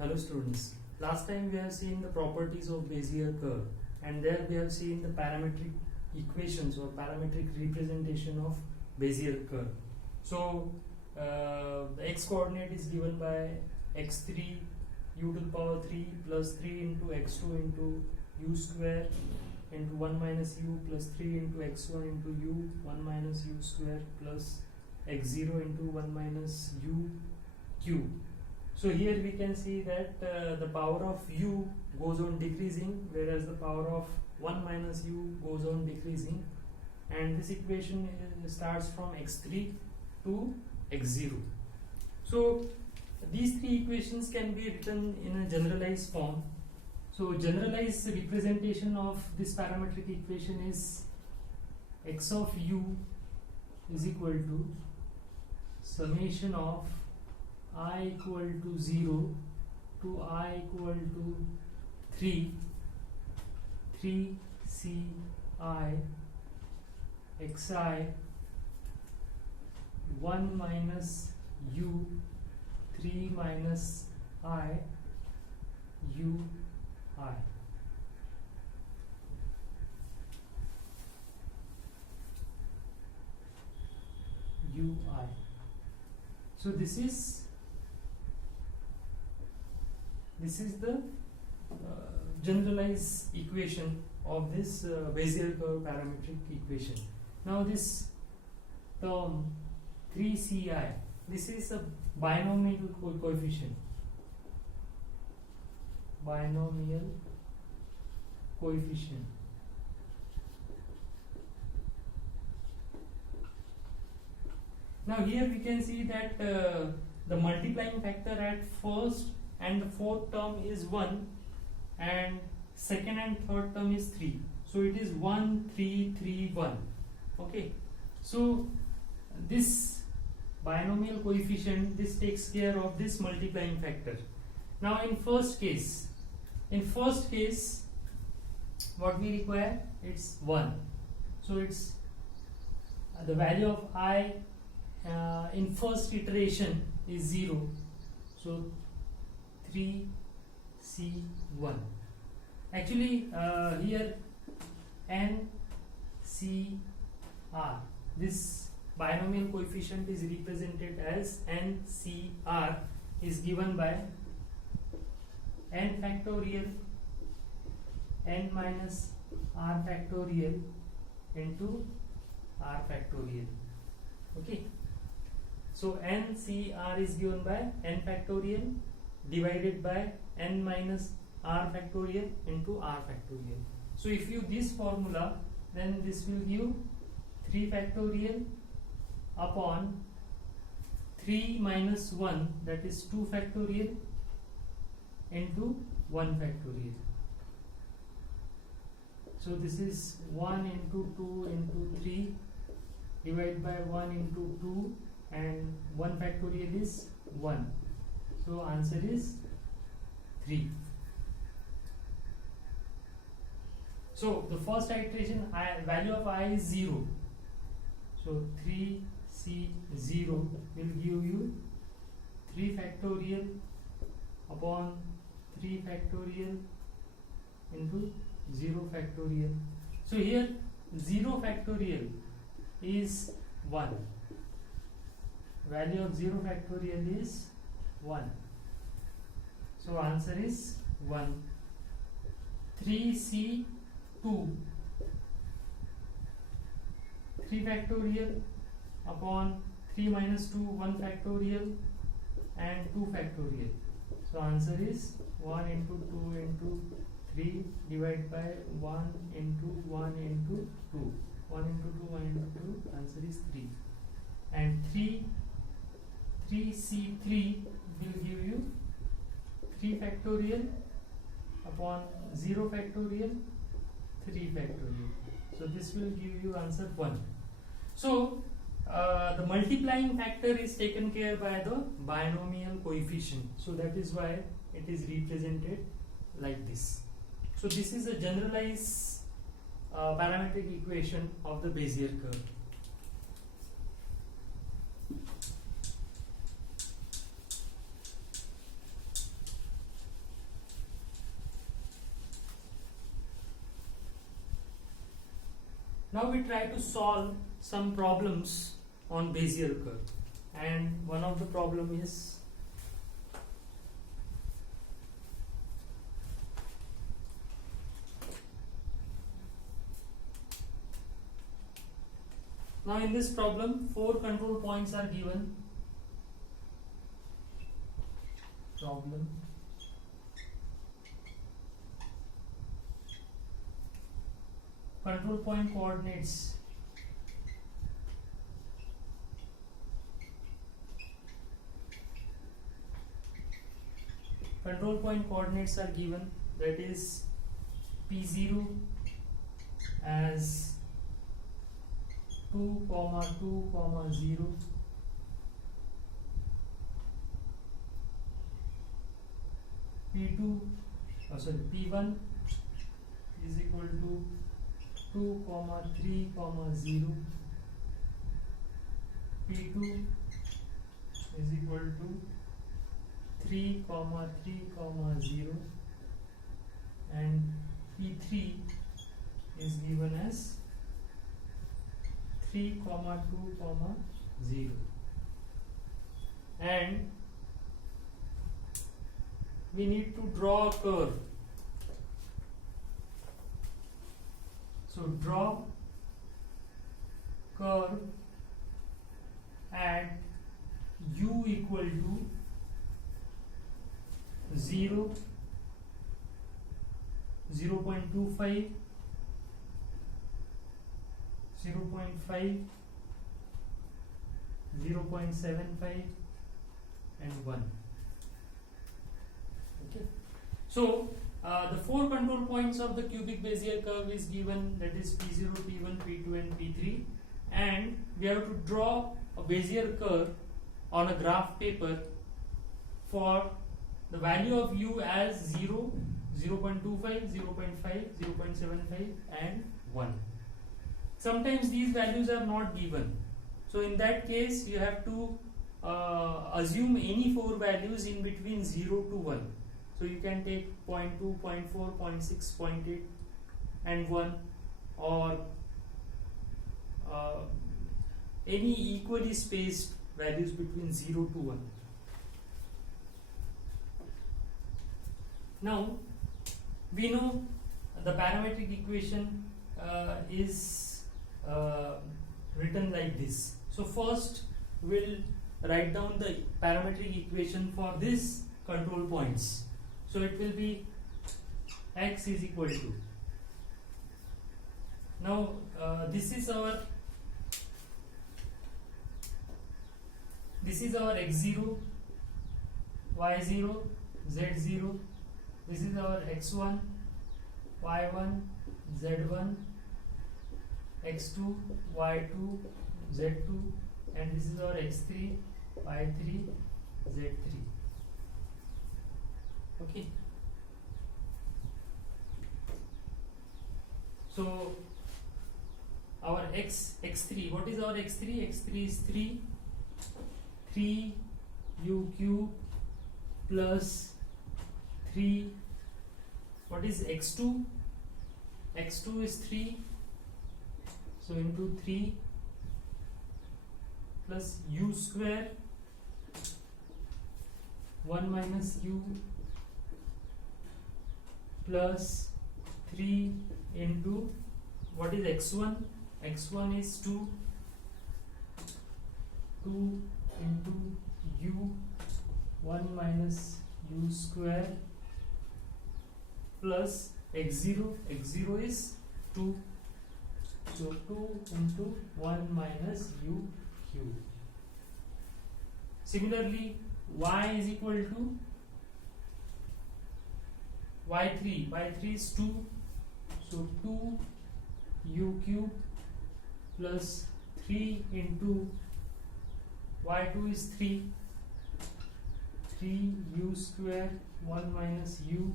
Hello students. Last time we have seen the properties of Bezier curve, and there we have seen the parametric equations or parametric representation of Bezier curve. So the x coordinate is given by x3 u to the power 3 plus 3 into x2 into u square into 1 minus u plus 3 into x1 into u 1 minus u square plus x0 into 1 minus u cube. So here we can see that the power of u goes on decreasing, whereas the power of 1 minus u goes on decreasing, and this equation starts from x3 to x0. So these three equations can be written in a generalized form. So generalized representation of this parametric equation is x of u is equal to summation of I equal to 0 to I equal to 3 ci xi 1 minus u 3 minus I u I. So this is the generalized equation of this Bezier curve parametric equation. Now this term 3ci, this is a binomial coefficient. Now here we can see that the multiplying factor at first and the fourth term is 1 and second and third term is 3. So it is 1 3 3 1. Okay. So this binomial coefficient, this takes care of this multiplying factor. Now in first case what we require, it's 1. So it's the value of I in first iteration is 0. So 3c1. Actually here NCR, this binomial coefficient is represented as NCR is given by n factorial n minus r factorial into r factorial. Okay. So NCR is given by n factorial divided by n minus r factorial into r factorial. So if you this formula, then this will give 3 factorial upon 3 minus 1, that is 2 factorial into 1 factorial. So this is 1 into 2 into 3 divided by 1 into 2, and 1 factorial is 1. So answer is 3. So the first iteration value of I is 0. So 3c0 will give you 3 factorial upon 3 factorial into 0 factorial. So here 0 factorial is 1. Value of 0 factorial is 1. So answer is 1. 3c2, 3 factorial upon 3 minus 2, 1 factorial and 2 factorial. So answer is 1 into 2 into 3 divided by 1 into 1 into 2. 1 into 2, 1 into 2, answer is 3. And 3c3 will give you 3 factorial upon 0 factorial 3 factorial. So this will give you answer 1. So the multiplying factor is taken care by the binomial coefficient. So that is why it is represented like this. So this is a generalized parametric equation of the Bezier curve. Now we try to solve some problems on Bezier curve, and one of the problem is now in this problem 4 control points are given. Problem control point coordinates are given, that is P0 as 2, 2, 0, P1 is equal to 2, 3, 0, P2 is equal to 3, 0, and P3 is given as 3, 2, 0, and we need to draw a curve. So draw curve at u equal to 0, 0.25, 0.5, 0.75 and 1. Okay. So the 4 control points of the cubic Bezier curve is given, that is P0, P1, P2 and P3, and we have to draw a Bezier curve on a graph paper for the value of u as 0, 0.25, 0.5, 0.75 and 1. Sometimes these values are not given, so in that case you have to assume any 4 values in between 0 to 1. So you can take 0.2, 0.4, 0.6, 0.8 and 1, or any equally spaced values between 0 to 1. Now we know the parametric equation is written like this. So first we'll write down the parametric equation for this control points. So it will be x is equal to, now this is our x0, y0, z0, this is our x1, y1, z1, x2, y2, z2, and this is our x3, y3, z3. Okay. So our x3, what is our x3? x3 is 3 u cube plus 3. What is x2? x2 is 3, so into 3 plus u square 1 minus u plus 3 into, what is x1? x1 is 2 into u 1 minus u square plus x0 is 2, so 2 into 1 minus u cube. Similarly y is equal to y3 is 2, so 2 u cube plus 3 into y2 is 3 u square 1 minus u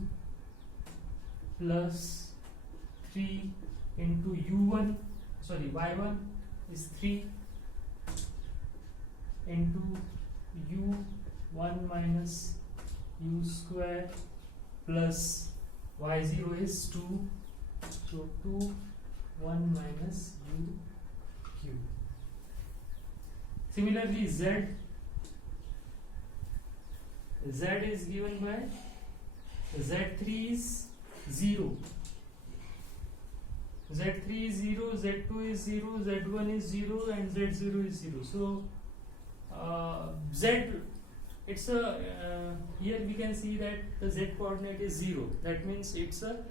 plus 3 into y1 is 3 into u 1 minus u square plus y0 is 2, so 2 1 minus u q. Similarly, z is given by z3 is 0, z3 is 0, z2 is 0, z1 is 0, and z0 is 0. So z, it's a here we can see that the z coordinate is 0. That means it's a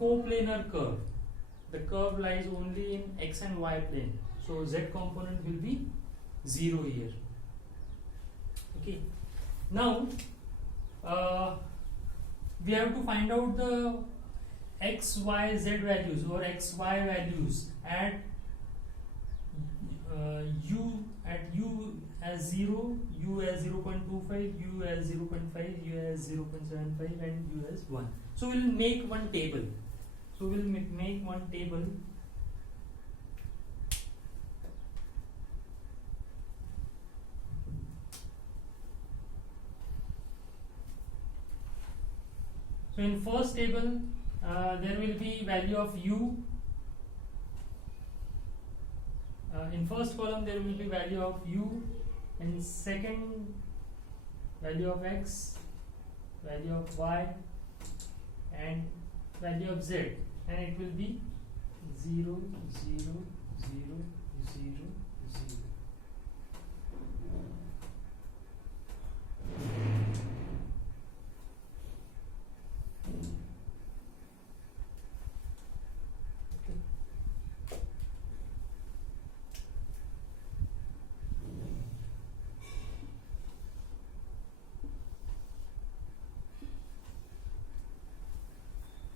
coplanar curve. The curve lies only in x and y plane. So z component will be 0 here. Okay. Now we have to find out the x, y, z values or x, y values at u as 0, u as 0.25, u as 0.5, u as 0.75, and u as 1. So we'll make one table. So we'll make one table. So in first table there will be value of u. In first column there will be value of u, in second value of x, value of y, and value of z, and it will be 0, 0, 0, 0, 0.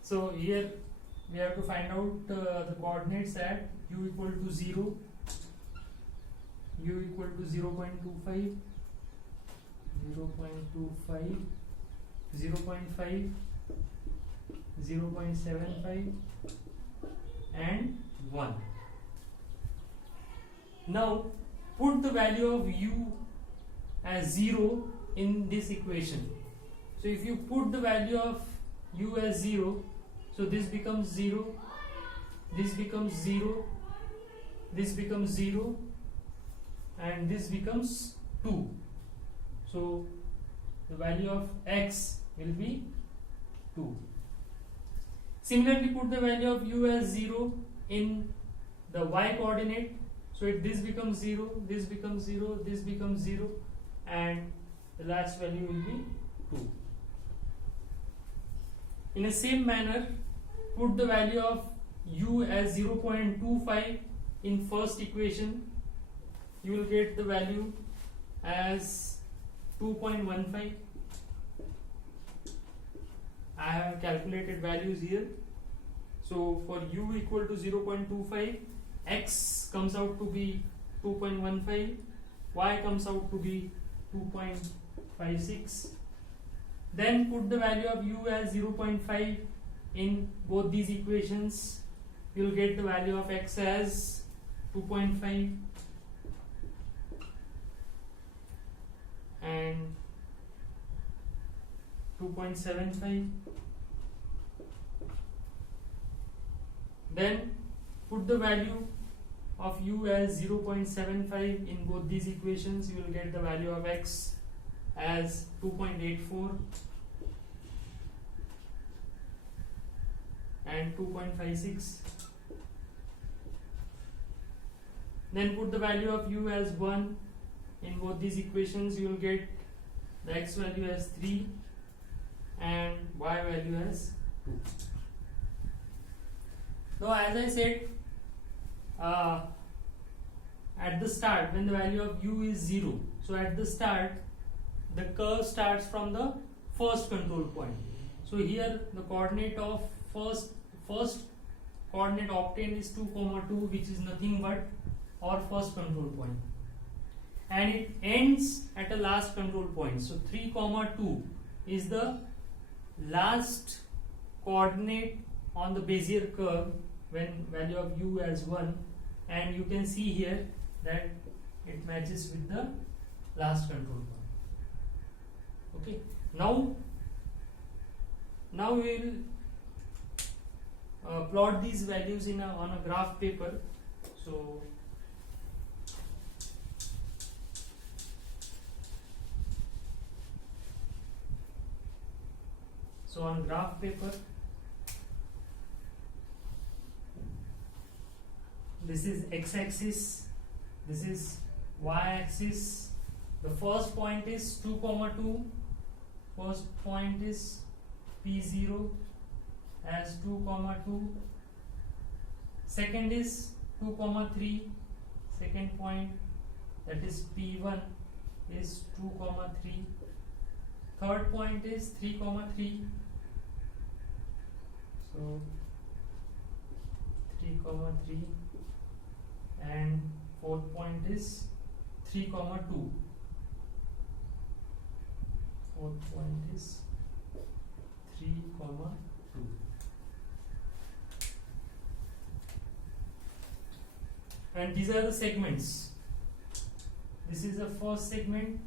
So here we have to find out the coordinates at u equal to 0, u equal to 0.25, 0.25, 0.5, 0.75, and 1. Now put the value of u as 0 in this equation. So if you put the value of u as 0, so this becomes 0, this becomes 0, this becomes 0, and this becomes 2. So the value of x will be 2. Similarly, put the value of u as 0 in the y coordinate. So this becomes 0, this becomes 0, this becomes 0, and the last value will be 2. In the same manner, put the value of u as 0.25 in first equation. You will get the value as 2.15. I have calculated values here. So for u equal to 0.25, x comes out to be 2.15, y comes out to be 2.56. Then put the value of u as 0.5 in both these equations. You will get the value of x as 2.5 and 2.75. Then put the value of u as 0.75 in both these equations. You will get the value of x as 2.84 and 2.56. Then put the value of u as 1 in both these equations. You will get the x value as 3 and y value as 2. Now, as I said, at the start, when the value of u is 0, so at the start the curve starts from the first control point. So here the coordinate of first coordinate obtained is 2, 2, which is nothing but our first control point, and it ends at a last control point. So 3, 2 is the last coordinate on the Bezier curve when value of u as 1, and you can see here that it matches with the last control point. Okay, now we will plot these values on a graph paper. So on graph paper, this is x-axis, this is y-axis. The first point is 2, 2. First point is P0 as 2, 2. Second is 2, 3. Second point, that is P1, is 2, 3. Third point is 3, 3. So 3, 3. And fourth point is 3, 2. Fourth point is 3, 2. And these are the segments. This is the first segment,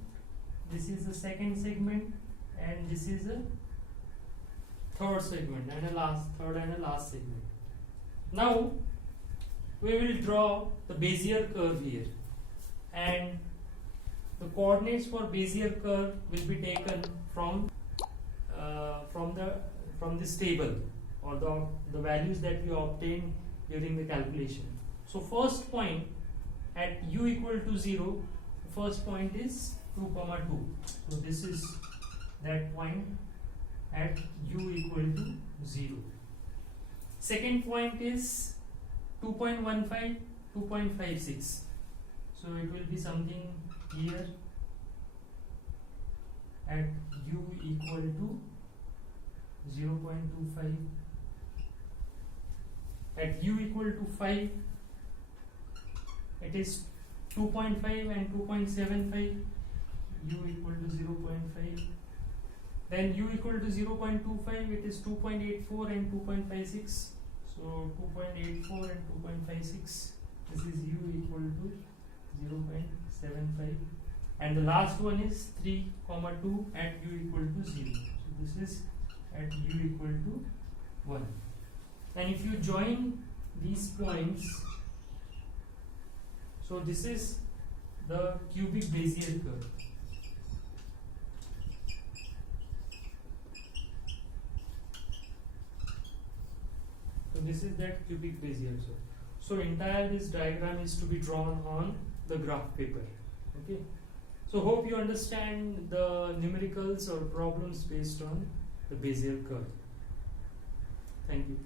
this is the second segment, and this is the third segment, and third and a last segment. Now we will draw the Bezier curve here, and the coordinates for Bezier curve will be taken from this table, or the values that we obtained during the calculation. So first point at u equal to 0, the first point is 2, 2. So this is that point at u equal to 0. Second point is 2.15, 2.56. So it will be something here at u equal to 0.25. At u equal to 5, it is 2.5 and 2.75, u equal to 0.5. Then u equal to 0.25, it is 2.84 and 2.56. So 2.84 and 2.56. This is u equal to 0.75. And the last one is 3, 2 at u equal to 0. So this is at u equal to 1. And if you join these points, so this is the cubic Bezier curve. So this is that cubic Bezier curve. So entire this diagram is to be drawn on the graph paper. Okay. So hope you understand the numericals or problems based on the Bezier curve. Thank you.